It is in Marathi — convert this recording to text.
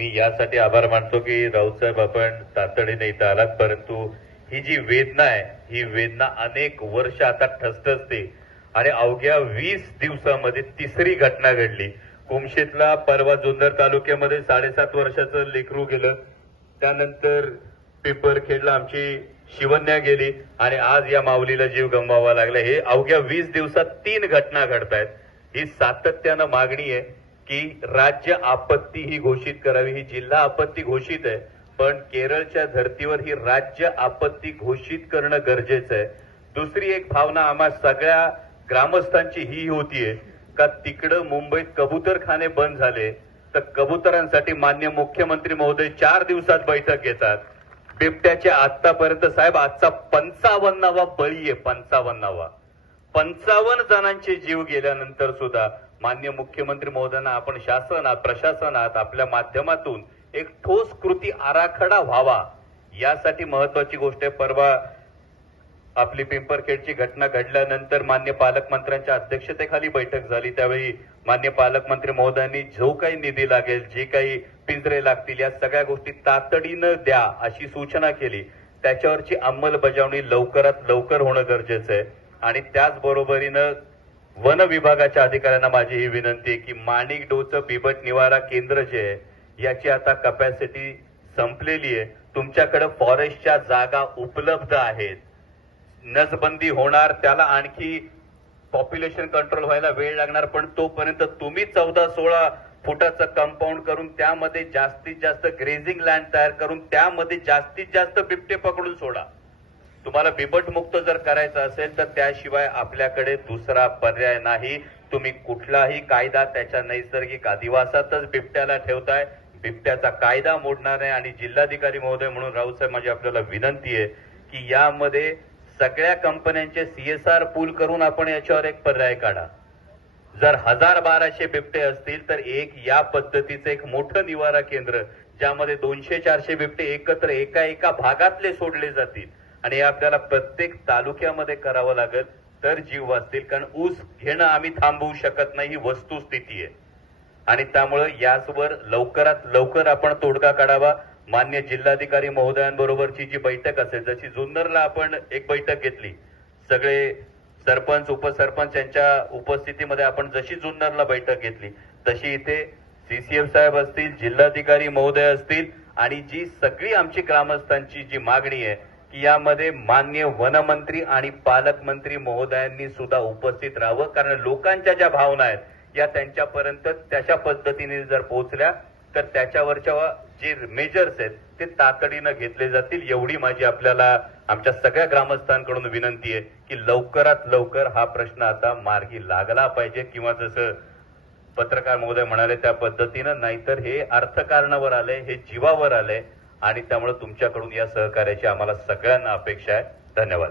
मी यासाठी आभार मानतो की राऊतसाहेब आपण तातडीने इथं आलात, परंतु ही जी वेदना आहे ही वेदना अनेक वर्ष आता ठसठसते आणि अवघ्या 20 दिवसामध्ये तिसरी घटना घडली। कुमशेतला परवा जुन्नर तालुक्यामध्ये 7.5 वर्षाचं लेकरू गेलं, त्यानंतर पिंपरखेडला आमची शिवन्या गेली आणि आज या माऊलीला जीव गमवावा लागला। हे अवघ्या 20 दिवसात 3 घटना घडतायत। ही सातत्यानं मागणी आहे की राज्य आपत्ती ही घोषित करावी। ही जिल्हा आपत्ती घोषित आहे, पण केरळच्या धर्तीवर ही राज्य आपत्ती घोषित करणं गरजेचं आहे। दुसरी एक भावना आम्हा सगळ्या ग्रामस्थांची ही होतीये का तिकडं मुंबईत कबूतरखाने बंद झाले तर कबुतरांसाठी मान्य मुख्यमंत्री महोदय 4 दिवसात बैठक घेतात। बिबट्याच्या आतापर्यंत साहेब आजचा 55वा बळी आहे। 55 जणांचे जीव गेल्यानंतर सुद्धा मान्य मुख्यमंत्री महोदयांना आपण शासनात प्रशासनात आपल्या माध्यमातून एक ठोस कृती आराखडा व्हावा यासाठी महत्वाची गोष्ट आहे। परवा आपली पिंपरखेडची घटना घडल्यानंतर मान्य पालकमंत्र्यांच्या अध्यक्षतेखाली बैठक झाली, त्यावेळी मान्य पालकमंत्री महोदयांनी जो काही निधी लागेल, जे काही पिंजरे लागतील, या सगळ्या गोष्टी तातडीनं द्या अशी सूचना केली। त्याच्यावरची अंमलबजावणी लवकरात लवकर होणं गरजेचं आहे। आणि त्याचबरोबरीनं वन विभागाच्या अधिकाऱ्यांना माझी ही विनंती आहे की माणिकडोचं बिबट निवारा केंद्र जे आहे याची आता कॅपॅसिटी संपलेली आहे। तुमच्याकडे फॉरेस्टच्या जागा उपलब्ध आहेत, नसबंदी होणार, त्याला आणखी पॉप्युलेशन कंट्रोल व्हायला वेळ लागणार, पण तोपर्यंत तुम्ही 14-16 फुटाचं कंपाऊंड करून त्यामध्ये जास्तीत जास्त ग्रेझिंग लँड तयार करून त्यामध्ये जास्तीत जास्त बिबटे पकडून सोडा। तुम्हाला बिबट मुक्त जर करायचं असेल तर त्याशिवाय आपल्याकडे दुसरा पर्याय नाही। तुम्ही कुठलाही कायदा त्याच्या नैसर्गिक अधिवासातच बिबट्याला ठेवताय, बिबट्याचा कायदा मोडणार नाही। आणि जिल्हाधिकारी महोदय म्हणून राऊतसाहेब माझी आपल्याला विनंती आहे की यामध्ये सगळ्या कंपन्यांचे CSR पूल करून आपण याच्यावर एक पर्याय काढा। जर 1000-1200 बिबटे असतील तर एक या पद्धतीचं एक मोठं निवारा केंद्र ज्यामध्ये 200-400 बिबटे एकत्र एका भागातले सोडले जातील आणि हे आपल्याला प्रत्येक तालुक्यामध्ये करावं लागेल तर जीव वाचतील। कारण ऊस घेणं आम्ही थांबवू शकत नाही, ही वस्तुस्थिती आहे आणि त्यामुळे याचवर लवकरात लवकर आपण तोडगा काढावा। मान्य जिल्हाधिकारी महोदयांबरोबरची जी बैठक असेल, जशी जुन्नरला आपण एक बैठक घेतली, सगळे सरपंच उपसरपंच यांच्या उपस्थितीमध्ये आपण जशी जुन्नरला बैठक घेतली तशी इथे CCF साहेब असतील, जिल्हाधिकारी महोदय असतील आणि जी सगळी आमची ग्रामस्थांची जी मागणी आहे की यामध्ये मान्य वनमंत्री आणि पालकमंत्री महोदयांनी सुद्धा उपस्थित राहावं। कारण लोकांच्या ज्या भावना आहेत या त्यांच्यापर्यंत त्याच्या पद्धतीने जर पोहोचल्या तर त्याच्यावरच्या जे मेजर्स आहेत ते तातडीनं घेतले जातील। एवढी माझी आपल्याला आमच्या सगळ्या ग्रामस्थांकडून विनंती आहे की लवकरात लवकर हा प्रश्न आता मार्गी लागला पाहिजे, किंवा जसं पत्रकार महोदय म्हणाले त्या पद्धतीनं, नाहीतर हे अर्थकारणावर आलंय, हे जीवावर आलंय आणि त्यामुळे तुमच्याकडून या सहकार्याची आम्हाला सगळ्यांना अपेक्षा आहे। धन्यवाद।